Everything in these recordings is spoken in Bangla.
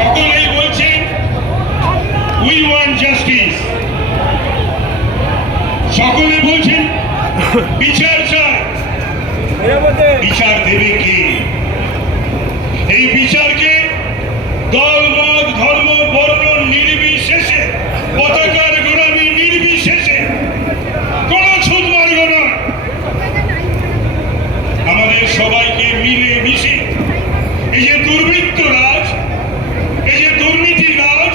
সকলেই বলছেন উই ওয়ান্ট জাস্টিস, সকলে বলছেন বিচার চাই। বিচার দেবে কে? এই বিচারকে দল মত ধর্ম বর্ণ নির্বিশেষে, পতাকার গোলামি নির্বিশেষে কোন ছুত মার্গ নয়, আমাদের সবাইকে মিলে মিশে এই যে দুর্বৃত্ত রাজ, এই যে দুর্নীতি রাজ,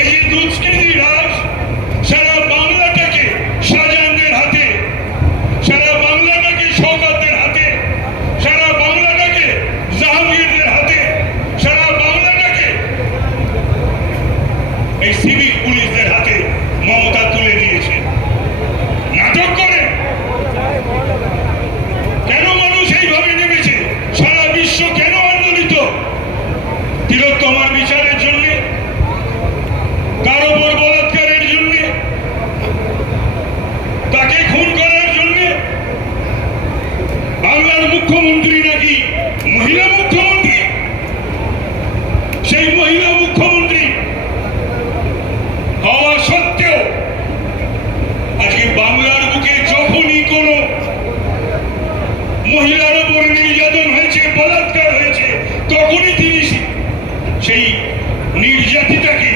এই যে দুষ্কৃতি রাজ, সারা বাংলাটাকে শাহজাহানদের হাতে, সারা বাংলাটাকে শওকতদের হাতে, সারা বাংলাটাকে জাহাঙ্গীরদের হাতে, সারা বাংলাটাকে এই সিভিক পুলিশদের হাতে মমতা তুলে দিয়েছে। নাটক করে কেন মানুষ এইভাবে নেমেছে? সারা বিশ্ব কেন আন্দোলিত? তিলোত্তমার বিচারের জন্য, কার ওপর বলাৎকারের জন্য, তাকে খুন করার জন্য। বাংলার মুখ্যমন্ত্রী নাকি মহিলা মুখ্যমন্ত্রী, সেই মহিলা মুখ্যমন্ত্রী হওয়া সত্ত্বেও আজকে বাংলার বুকে যখনই কোনো মহিলার উপর নির্যাতন হয়েছে, বলাৎকার হয়েছে, তখনই তিনি সেই নির্যাতিতাকে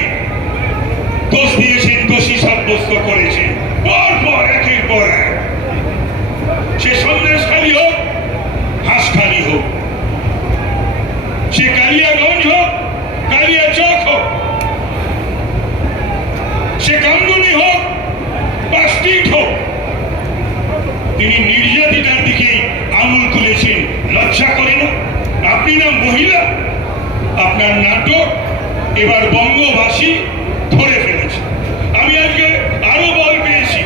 দোষ দিয়েছেন, দোষী সাব্যস্ত করেছেন। পরপর একের পর এক, সে সন্দেশখালী হোক, হাঁসখালী হোক, সে কালিয়াগঞ্জ হোক, কালিয়াচক হোক, সে কামদুনি হোক বা স্ট্রিট হোক, তিনি নির্যাতিতার দিকে আঙুল তুলেছেন। লজ্জা করে না? আপনি না মহিলা, আপনার নাটক এবার বঙ্গবাসী ধরে ফেলেছে। আমি আজকে আরো বল পেয়েছি,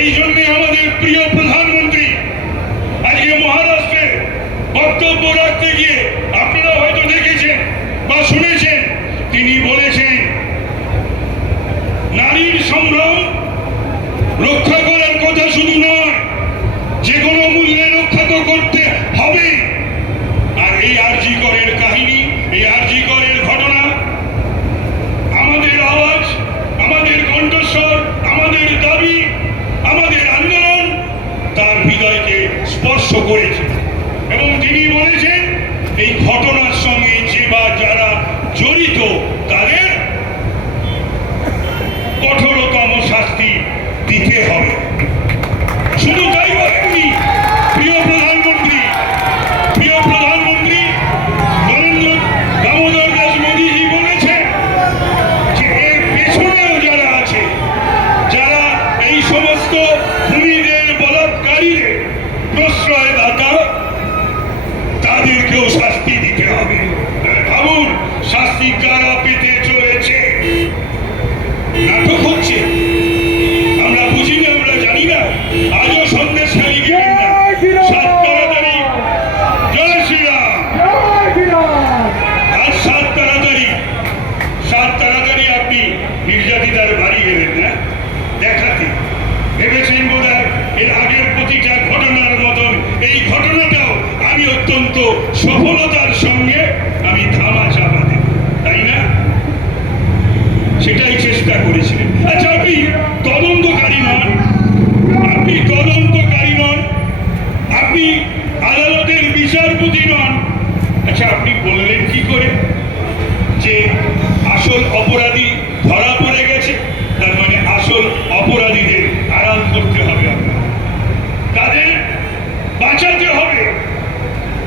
এই জন্য আমাদের প্রিয় প্রধানমন্ত্রী আজকে মহারাষ্ট্রে বক্তব্য রাখতে গিয়ে, আপনারা হয়তো দেখেছেন বা শুনেছেন, তিনি বলেছেন নারীর সম্ভ্রম রক্ষা করার কথা শুধু নয়, যে কোনো মূল্যে রক্ষা তো করতে হবে। আর এই আরজি করের কাহিনী, এই আরজি করের ঘটনা আমাদের আওয়াজ, আমাদের কণ্ঠস্বর, আমাদের দাবি, আমাদের আন্দোলন তার হৃদয়কে স্পর্শ করেছে। এবং তিনি বলেছেন এই ঘটনার সঙ্গে যে বা যারা জড়িত তাদের কঠোরতম শাস্তি দিতে হবে। শুধু তাই বলেননি, প্রিয় প্রধানমন্ত্রী, প্রিয় প্রধানমন্ত্রী নরেন্দ্র দামোদর দাস মোদীজি বলেছেন যে এর পেছনেও যারা আছে, যারা এই সমস্ত খুনিদের, বলাৎকারীদের প্রশ্রয়দাতা, তাদেরকেও শাস্তি দিতে হবে। ভাবুন শাস্তি কারা পেতে চলেছে। নাটক হচ্ছে, আমরা বুঝি না, আমরা জানি না। আজও সন্দেশখালী গেলেন না, 7 তাড়াতাড়ি, জয় শ্রীরাম। আজ 7 তাড়াতাড়ি আপনি নির্যাতিতার বাড়ি গেলেন না দেখাতে। ভেবেছেন বোধহয় এর আগের প্রতিটা ঘটনার মতন এই ঘটনাটাও আমি অত্যন্ত সফলতার সঙ্গে আমি ধামা চাপা দেব, তাই না? সেটাই চেষ্টা করেছিলেন। আচ্ছা, আপনি তদন্তকারী নন, আপনি তদন্তকারী নন, আপনি আদালতের বিচারপতি নন। আচ্ছা, আপনি বললেন কি করে যে আসল অপরাধী ধরা পড়ে গেছে? তার মানে আসল অপরাধীদের আড়াল করতে হবে, তাদের বাঁচাতে হবে।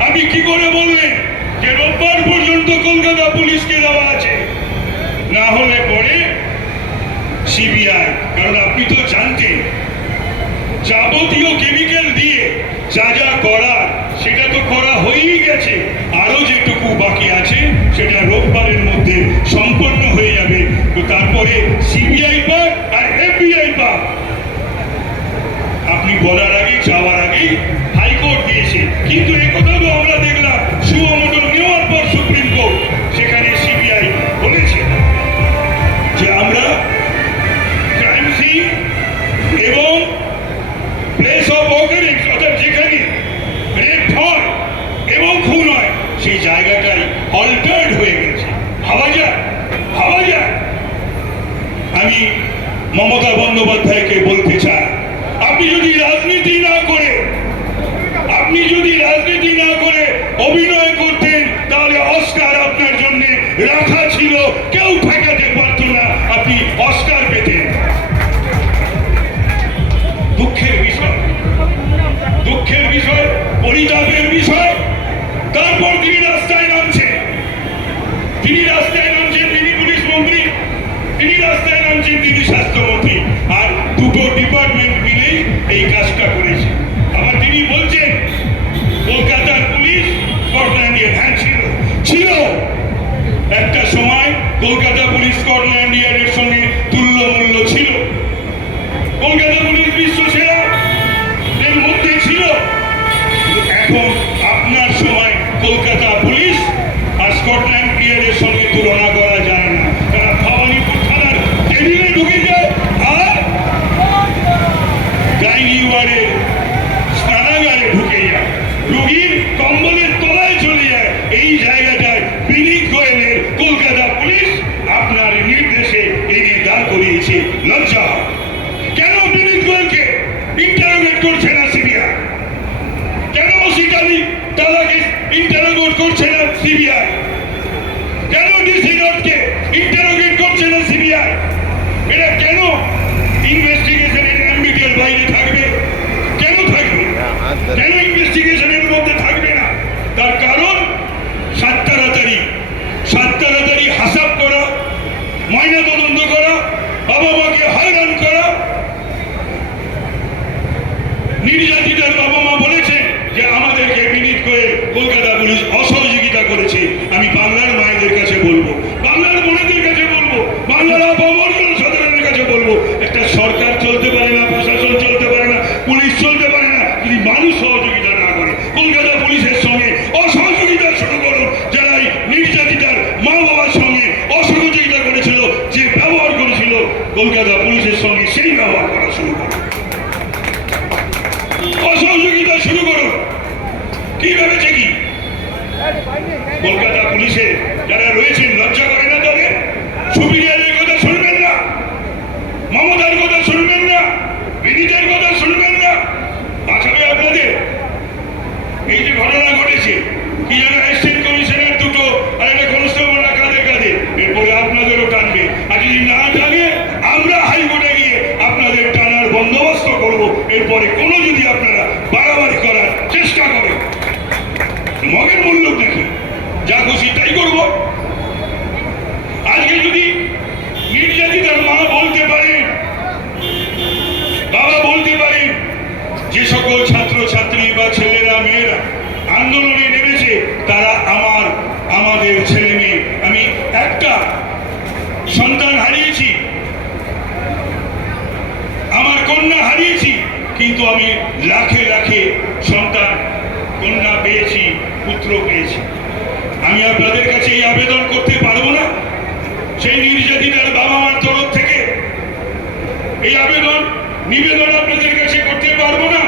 আপনি কি করে বললেন যে রোববার পর্যন্ত কলকাতা পুলিশকে দেওয়া আছে, না হলে পরে সিবিআই? কারণ আপনি তো জানতেন যাবতীয় কেমিক্যাল দিয়ে যা যা করার সেটা তো করা হয়েই গেছে, আরো যেটুকু বাকি আছে সেটা রোববারের মধ্যে সম্পন্ন হয়ে যাবে। তো তারপরে সিবিআই পাক আর এফবিআই পাক। আপনি বলার আগে, যাওয়ার আগেই হাইকোর্ট দিয়েছে, কিন্তু একথা তো আমরা দেখলাম সুমোটো নেওয়ার পর সুপ্রিম কোর্ট, সেখানে সিবিআই বলেছে যে আমরা ক্রাইম সিন এবং প্লেস অফ অকারেন্স, অর্থাৎ যেখানে রেপ হয় এবং খুন হয় সেই জায়গাটাই অল্টার্ড হয়ে গেছে। ভাবা যায়? ভাবা যায়? আমি মমতা বন্দ্যোপাধ্যায়কে বলতে চাই, আপনি যদি রাজনীতি না করে অভিনয় করতেন, তাহলে অস্কার আপনার জন্য রাখা ছিল, কেউ ঠেকাতে পারত না, আপনি অস্কার পেতেন। দুঃখের বিষয়, পরিতাপের বিষয়। তারপর তিনি রাস্তায় নামছেন, তিনি পুলিশ মন্ত্রী, তিনি রাস্তায় নামছেন, তিনি স্বাস্থ্যমন্ত্রী, আর দুটো ডিপার্টমেন্ট মিলেই এই কাজটা করেছে। আবার তিনি বলছেন কলকাতার পুলিশ স্কটল্যান্ড ইয়ার্ড। হ্যাঁ, ছিল একটা সময় কলকাতা পুলিশ স্কটল্যান্ড ইয়ার্ডের সঙ্গে তুল্য মূল্য ছিল। কলকাতা পুলিশ বিশ্ব সেরা এর মধ্যে ছিল। এখন আপনার সময় কলকাতা পুলিশ আর স্কটল্যান্ড ইয়ার্ডের সঙ্গে তুলনা করা যায় না। তারা ভবানীপুর থানার টেবিলে ঢুকে যায় আর গাইনি ওয়ার্ডের স্নানাগারে ঢুকে যায়, রোগীর কম্বলের তলায় চলে যায়। এই জায়গাটায় বিনীত গোয়েলের কলকাতা পুলিশ আপনার নির্দেশে এনে দাঁড় করিয়েছে। লজ্জা। কেন বিনীত গোয়েলকে ইন্টারোগেট করছে না সিবিআই? কেন সিটালি তালাকে ইন্টারোগেট করছে না সিবিআই? কেন ডিসি নর্থকে ইন্টারোগেট করছে না সিবিআই? এটা কেন ইনভেস্টিগেশনের অ্যাম্বিটের বাইরে থাকবে? কেন থাকবে? কেন ইনভেস্টিগেশনের মধ্যে থাকবে না? তার কারণ সাত তাড়াতাড়ি হাসাব করা, ময়না তদন্ত করা, বাবা মাকে হয়রান করা। নির্যাতিতার বাবা মা বলেছেন যে আমাদেরকে বিনীত গোয়েল কলকাতা পুলিশ অসহযোগিতা করেছে। আমি বাংলার মায়েদের কাছে বলবো, বাংলার বোনেদের কাছে বলবো, বাংলার অপমর্যাদা সাধারণের কাছে বলবো, একটা সরকার চলতে পারে না, প্রশাসন চলতে পারে না, পুলিশ চলতে পারে না যদি মানুষ সহযোগিতা না করে। কলকাতা পুলিশের সঙ্গে অসহযোগিতা শুরু করুন। যারা এই নির্যাতিতার মা বাবার সঙ্গে অসহযোগিতা করেছিল, যে ব্যবহার করেছিল কলকাতা পুলিশের সঙ্গে, সেই ব্যবহার করা শুরু করুন। অসহযোগিতা শুরু করুন। কি ভেবেছে কি কলকাতা পুলিশে যারা রয়েছেন লজ্জা করে না তাদের? সুপিরিয়ারের কথা শুনবেন না, মমতার কথা শুনবেন না, বিনীতের কথা শুনবেন না, বাঁচাবে আপনাদের? এই যে ঘটনা ঘটেছে, কি যেন অ্যাসিস্ট্যান্ট কমিশনার দুটো আর একটা কনস্টেবলরা কাঁধে, এরপরে আপনাদেরও টানবে। আর যদি না টানে, আমরা হাইকোর্টে গিয়ে আপনাদের টানার বন্দোবস্ত করব। এরপরে কোনো যদি আপনারা বাড়াবাড়ি করার চেষ্টা করেন, মগের মূল্য দেখি, যা খুশি তাই করব। আজকে যদি নির্যাতিতার মা বলতে পারেন, বাবা বলতে পারেন, যে সকল ছাত্র ছাত্রী বা ছেলেরা মেয়েরা আন্দোলনে নেমেছে তারা আমাদের ছেলে মেয়ে। আমি একটা সন্তান হারিয়েছি, আমার কন্যা হারিয়েছি, কিন্তু আমি লাখে লাখে সন্তান, কন্যা পেয়েছি, পুত্র পেয়েছি। আমি আপনাদের কাছে এই আবেদন করতে পারবো না? সেই নির্যাতিতার বাবা মার তরফ থেকে এই নিবেদন আপনাদের কাছে করতে পারবো না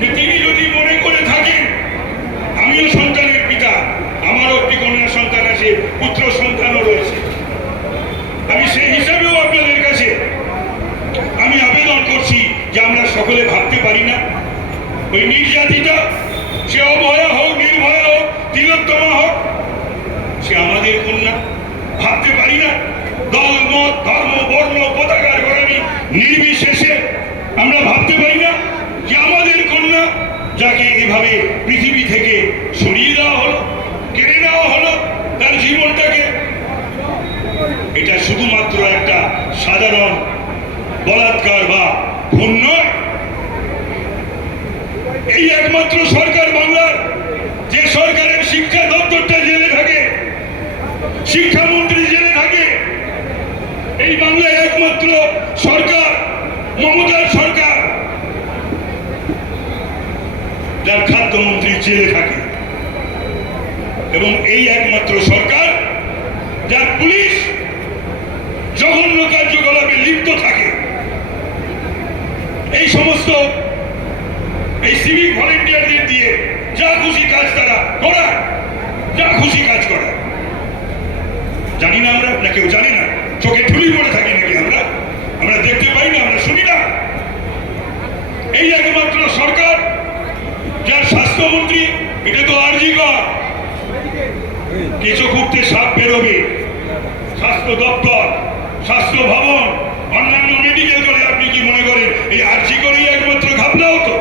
যে তিনি যদি মনে করে থাকেন, আমিও সন্তানের পিতা, আমারও একটি কন্যা সন্তান আছে, পুত্র সন্তানও রয়েছে, আমি সেই হিসাবেও আপনাদের কাছে আমি আবেদন করছি যে আমরা সকলে ভাবতে পারি না ওই নির্যাতিতা, সে অভয়া হোক, নির্ভয়া হোক, তিলোত্তমা হোক, সে আমাদের কন্যা? ভাবতে পারি না? দল মত ধর্ম বর্ণ পতাকার গোড়ামি নির্বিশেষে আমরা ভাবতে পারি না যে আমাদের কন্যা, যাকে এভাবে পৃথিবী থেকে সরিয়ে দেওয়া হলো, কেড়ে নেওয়া হলো তার জীবনটাকে? এটা শুধুমাত্র একটা সাধারণ বলাৎকার বা খুন নয়। এই একমাত্র সরকার বাংলার, যে সরকারের শিক্ষা দপ্তরটা জেলে থাকে, শিক্ষামন্ত্রী জেলে থাকে, এই বাংলায় একমাত্র সরকার মমতার সরকার, যার খাদ্যমন্ত্রী জেলে থাকে, এবং এই একমাত্র সরকার যার পুলিশ জঘন্য কার্যকলাপে লিপ্ত থাকে। এই সমস্ত এই সিভিক ভলেন্টিয়ারদের দিয়ে যা খুশি কাজ তারা করায়, যা খুশি কাজ করায়। জানি না আমরা, না কেউ জানি না, চোখে ঠুলি পড়ে থাকি নাকি আমরা? আমরা দেখতে পাই না, আমরা শুনি না? এই একমাত্র সরকার যার স্বাস্থ্যমন্ত্রী, এটা তো আরজি কর, কেঁচো খুঁড়তে সাপ বেরোবে। স্বাস্থ্য দপ্তর, স্বাস্থ্য ভবন, অন্যান্য মেডিকেল করে আপনি কি মনে করেন এই আরজি করেই একমাত্র ঘাপলা হতো?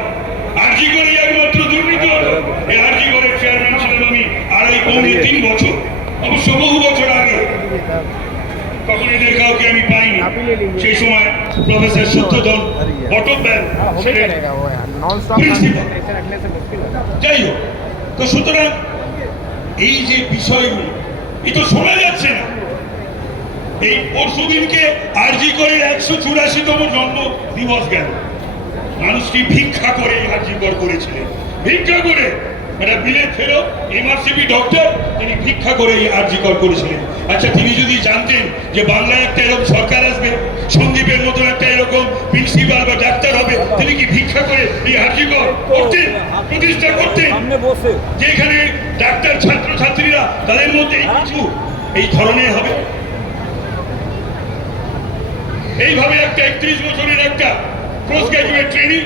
আরজি করেই একমাত্র দুর্নীতি হতো? এই আরজি করে চেয়ারম্যান ছিলেন আমি 2.5-3 বছর, অবশ্য বহু বছর আগে। তখন এদের কাউকে আমি পাইনি। সেই সময় প্রফেসর সত্যধন বটব্যাল ছিলেন প্রিন্সিপাল। যাই হোক, তো সুতরাং এই যে বিষয়গুলো, এ তো শোনা যাচ্ছে না। এই পরশুদিনকে আরজি করে 184তম জন্ম দিবস গেল। মানুষটি ভিক্ষা করে আরজি করেছিলেন, ভিক্ষা করে। একটা বিলেত ফেরত এমআরসিপি ডক্টর, তিনি ভিক্ষা করে আরজি করেছিলেন। আচ্ছা, তিনি যদি জানতেন যে বাংলায় একটা এরকম সরকার আসবে, সন্দীপের মতন একটা এরকম প্রিন্সিপাল বা ডাক্তার হবে, তিনি কি ভিক্ষা করে এই আরজি করতেন, প্রতিষ্ঠা করতেন? যে এখানে ডাক্তার ছাত্রছাত্রীরা তাদের মধ্যে কিছু এই ধরনের হবে? এইভাবে একটা 31 বছরের একটা পোস্ট গ্রাজুয়েট ট্রেনিং,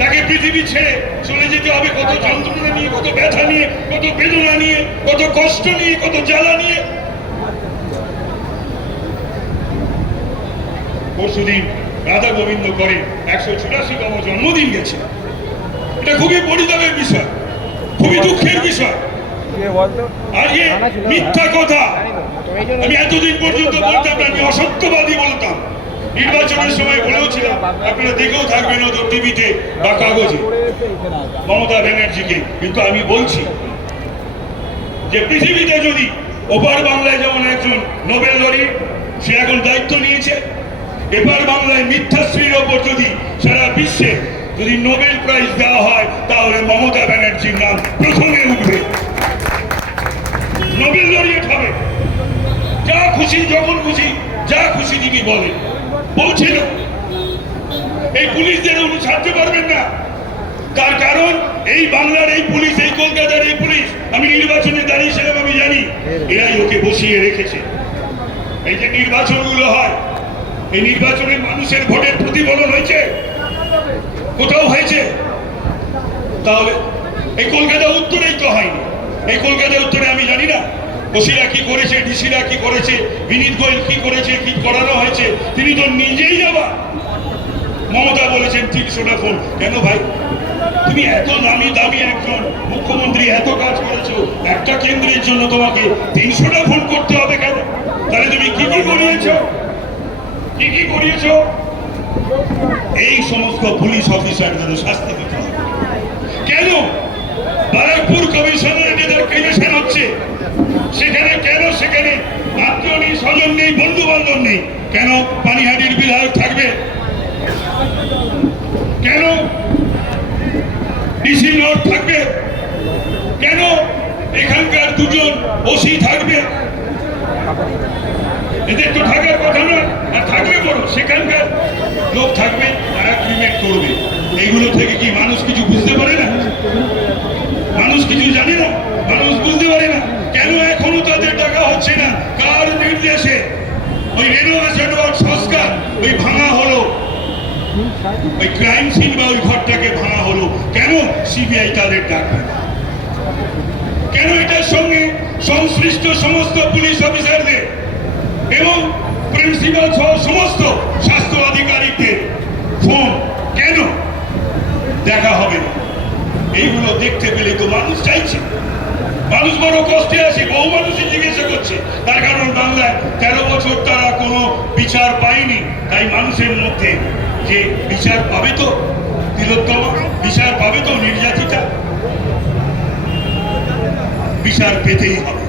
তাকে পৃথিবী ছেড়ে চলে যেতে হবে কত যন্ত্রণা নিয়ে, কত ব্যথা নিয়ে, কত বেদনা নিয়ে, কত কষ্ট নিয়ে, কত জ্বালা নিয়ে। পরশুদিন রাধা গোবিন্দ করে 184তম জন্মদিন গেছে। এটা খুবই পরিতাপের বিষয়, খুবই দুঃখের বিষয়। আর ইয়ে মিথ্যা কথা আমি এতদিন পর্যন্ত বলতাম না, আমি অসত্যবাদী বলতাম। নির্বাচনের সময় বলেওছিলাম, আপনারা দেখেও থাকবেন ওদের টিভিতে বা কাগজে, মমতা ব্যানার্জিকে। কিন্তু আমি বলছি যে পৃথিবীতে যদি ওপার বাংলায় যেমন একজন নোবেল লরিয়েট, সে এখন দায়িত্ব নিয়েছে, এপার বাংলায় মিথ্যাশ্রীর ওপর যদি সারা বিশ্বে যদি নোবেল প্রাইজ দেওয়া হয়, তাহলে মমতা ব্যানার্জির নাম প্রথমে উঠবে, নোবেল লরিয়েট হবে। যা খুশি, যখন খুশি, যা খুশি তিনি বলেন, বলছিল। এই পুলিশদের উনি ছাড়তে পারবেন না। তার কারণ এই বাংলার এই পুলিশ, এই কলকাতার এই পুলিশ, আমি নির্বাচনে দাঁড়িয়েছিলাম, আমি জানি এরাই ওকে বসিয়ে রেখেছে। এই যে নির্বাচনগুলো হয়, এই নির্বাচনে মানুষের ভোটের প্রতিফলন হয়েছে? কোথাও হয়েছে? তাহলে এই কলকাতা উত্তরেই তো হয়নি। এই কলকাতা উত্তরে আমি জানি না ওসিরা কি করেছে, ডিসিরা কি করেছে, বিনীত গোয়েল কি করেছে, কি করানো হয়েছে, তিনি তো নিজেই যাবা। মমতা বলেছেন 300টা ফোন। কেন ভাই, তুমি এত দামি দামি একজন মুখ্যমন্ত্রী, এত কাজ করেছো, একটা কেন্দ্রের জন্য তোমাকে 300টা ফোন করতে হবে কেন? তাহলে তুমি কি কি করিয়েছো, কি কি করিয়েছো? এই সমস্ত পুলিশ অফিসারদের শাস্তি দিতে হবে। কেন বারাকপুর কমিশনারেটে ক্রিমিনেশন হচ্ছে, সেখানে কেন সেখানে আত্মীয় নেই, স্বজন নেই, বন্ধু বান্ধব নেই? কেন পানিহাটির বিধায়ক থাকবে? কেন ডিসি নর্থ থাকবে? কেন এখানকার দুজন ওসি থাকবে? এদের তো থাকার কথা না। আর থাকবে বড় সেখানকার লোক থাকবে, তারা ক্রিমিনেট করবে। এইগুলো থেকে কি মানুষ কিছু বুঝতে পারে না? মানুষ কিছু জানে না, মানুষ বুঝতে পারে না। কেন এখনো তাদের টাকা হচ্ছে না? কার নির্দেশে ওই রেনোভেশন ওয়ার্ক সংস্কার ওই ভাঙা হলো, ওই ক্রাইম সিন বা ওই ঘরটাকে ভাঙা হলো? কেন সিবিআই তাদের ডাকা? কেন এটার সঙ্গে সংশ্লিষ্ট সমস্ত পুলিশ অফিসারদের এবং প্রিন্সিপাল সহ সমস্ত স্বাস্থ্য আধিকারিকদের ফোন কেন দেখা হবে না? এইগুলো দেখতে পেলে তো মানুষ চাইছে। মানুষ বড় কষ্টে আছে, বহু মানুষই জিজ্ঞাসা করছে। তার কারণ বাংলায় 13 বছর তারা কোনো বিচার পায়নি। তাই মানুষের মধ্যে যে বিচার পাবে তো তিলোত্তমা, বিচার পাবে তো নির্যাতিতা, বিচার পেতেই হবে,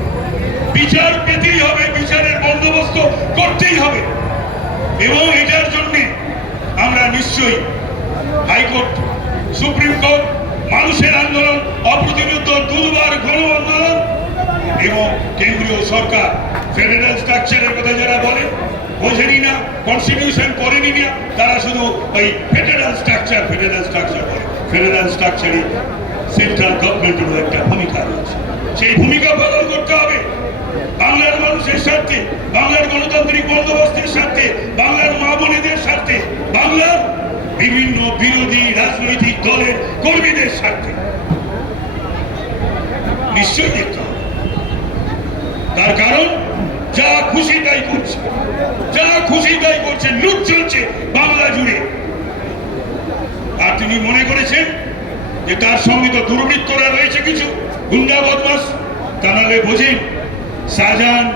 বিচার পেতেই হবে, বিচারের বন্দোবস্ত করতেই হবে। এবং এটার জন্য আমরা নিশ্চয়ই হাইকোর্ট, সুপ্রিম কোর্ট, মানুষের আন্দোলন, অপ্রতিরোধ দুর্বার গণ আন্দোলন এবং কেন্দ্রীয় সরকার ফেডারেল স্ট্রাকচারের কথা যারা বলে, বোঝেনি না, কনস্টিটিউশন করেনি না, তারা শুধু ওই ফেডারেল স্ট্রাকচার বলে। ফেডারেল স্ট্রাকচারে সেন্ট্রাল গভর্নমেন্টেরও একটা ভূমিকা রয়েছে, সেই ভূমিকা পালন করতে হবে। বাংলার মানুষের স্বার্থে, বাংলার গণতান্ত্রিক বন্দোবস্তের স্বার্থে, বাংলার মা বোনেদের স্বার্থে, বাংলার বিভিন্ন বিরোধী রাজনৈতিক দলের কর্মীদের স্বার্থে নিশ্চয়ই দেখতে হবে। তার কারণ যা খুশি তাই করছে, যা খুশি তাই করছে, লুট চলছে বাংলা জুড়ে। আর তিনি মনে করেছেন যে তার সঙ্গে তো দুর্বৃত্তরা রয়েছে, কিছু গুন্ডা বদমাস। তা নাহলে বোঝেন, শাহজাহান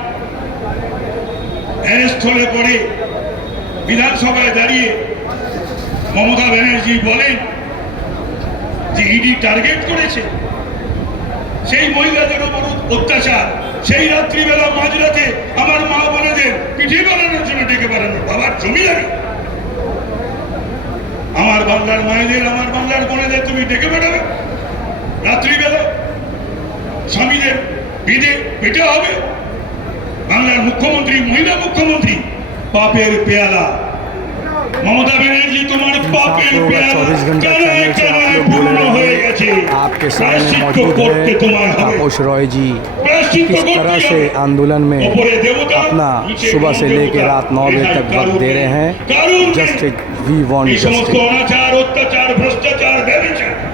অ্যারেস্ট হলে পরে বিধানসভায় দাঁড়িয়ে মমতা ব্যানার্জি বলেন যে ইডি টার্গেট করেছে সেই মহিলাদের উপর অত্যাচার, সেই রাত্রিবেলা মাঝরাতে আমার মা বোনেদের পিঠে বানানোর জন্য ডেকে বানানো বাবার জমিদারি। আমার বাংলার মায়েদের, আমার বাংলার বোনেদের তুমি ডেকে পাঠাবে রাত্রিবেলা, স্বামীদের বিদে পিঠে হবে। বাংলার মুখ্যমন্ত্রী, মহিলা মুখ্যমন্ত্রী, পাপের পেয়ালা। ममता बनर्जी तुम्हारे पापेर प्याला 24 घंटा चैनल से आप लोग बोल रहे हैं, आपके सामने मौजूद है तापस रॉय जी। किस तरह से आंदोलन में अपना सुबह से लेकर रात 9 बजे तक वक्त दे रहे हैं। Justice we want justice. अत्याचार भ्रष्टाचार